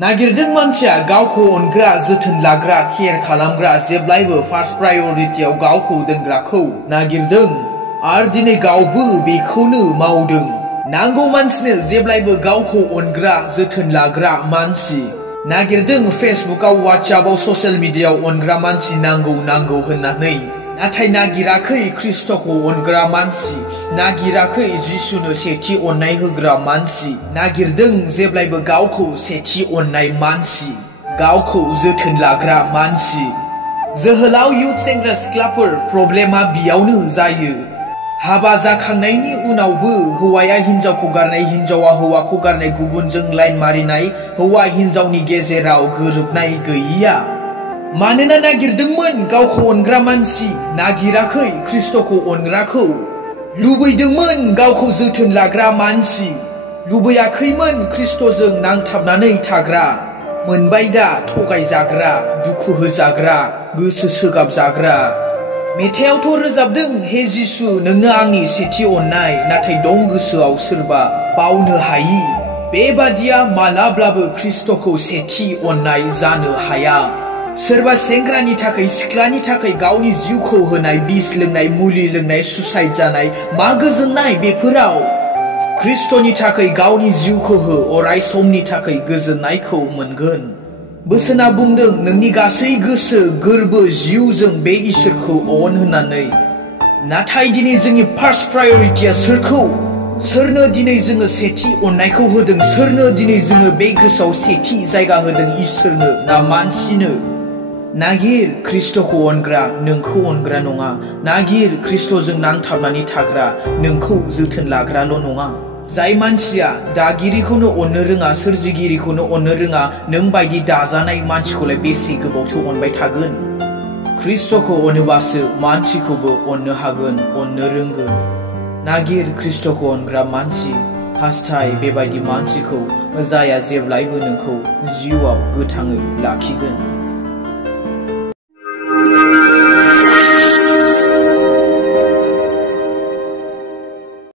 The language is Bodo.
नागिरदों मानसिया गावखौ अनग्रा जोथोन लाग्रा केयार खालामग्रा जेब्लायबो फार्स्ट प्रायरिटियाव गावखौ दोनग्राखौ नागिरदों आरो दिनै गावबो बेखौनो मावदों। नांगौ मानसिनो जेब्लायबो गावखौ अनग्रा जोथोन लाग्रा मानसि नागिरदों। फेसबुकआव वाट्सएपआव ससियेल मिडियायाव अनग्रा मानसि नांगौ होननानै नाथाय नागिराखै ख्रिस्टखौ अनग्रा मानसि, नागिराखै जिसुनो सेथि अननाय होग्रा मानसि, नागिरदों जेब्लायबो गावखौ सेथि अननाय मानसि, गावखौ जोथोन लाग्रा मानसि। जोहोलाव इयुथ सेंग्रा सिख्लाफोर प्रब्लेमा बियावनो जायो। हाबा जाखांनायनि उनावबो हौवाया हिनजावखौ गारनाय, हिनजावा हौवाखौ गारनाय, गुबुनजों लाइन मारिनाय, हौवा हिनजावनि गेजेराव गोरोबनाय गैया। मानोना नागिरदोंमोन गावखौ अनग्रा मानसि, नागिराखै ख्रिस्टखौ अनग्राखौ। लुबैदोंमोन गावखौ जोथोन लाग्रा मानसि, लुबैयाखैमोन ख्रिस्टजों नांथाबनानै थाग्रा। मोनबाय दा थगायजाग्रा, दुखु होजाग्रा, गोसो सोगाबजाग्रा। मेथाइयावथ' रोजाबदों, हे जिसु नोंनो आंनि सेथि अननाय, नाथाय दं गोसोआव सोरबा बावनो हायि। बेबादिया मालाब्लाबो ख्रिस्टखौ सेथि अननाय जानो हाया। सोरबा सेंग्रानि थाखाय सिख्लानि थाखाय गावनि जिउखौ होनाय, बिस लोंनाय, मुलि लोंनाय, सुसाइड जानाय, मा गोजोननाय बेफोराव? ख्रिस्टनि थाखाय गावनि जिउखौ हो, अराय समनि थाखाय गोजोननायखौ मोनगोन। बोसोना बुंदों नोंनि गासै गोसो गोरबो जिउजों बे इसोरखौ अन होननानै। नाथाय दिनै जोंनि फार्स्ट प्रायरिटिया सोरखौ? सोरनो दिनै जोङो सेथि अननायखौ होदों? सोरनो दिनै जोङो बे गोसोआव सेथि जायगा होदों? इसोरनो ना मानसिनो? नागिर ख्रिस्टखौ अनग्रा, नोंखौ अनग्रा नङा। नागिर ख्रिस्टजों नांथाबनानै थाग्रा, नोंखौ जोथोन लाग्राल' नङा। जाय मानसिया दागिरिखौनो अननो रोङा, सोरजिगिरिखौनो अननो रोङा, नों बायदि दाजानाय मानसिखौलाय बेसे गोबावथो अनबाय थागोन? ख्रिस्टखौ अनोबासो मानसिखौबो अननो हागोन, अननो रोंगोन। नागिर ख्रिस्टखौ अनग्रा मानसि, हास्थाय बेबायदि मानसिखौ, जायहा जेब्लायबो नोंखौ जिउआव गोथाङै लाखिगोन।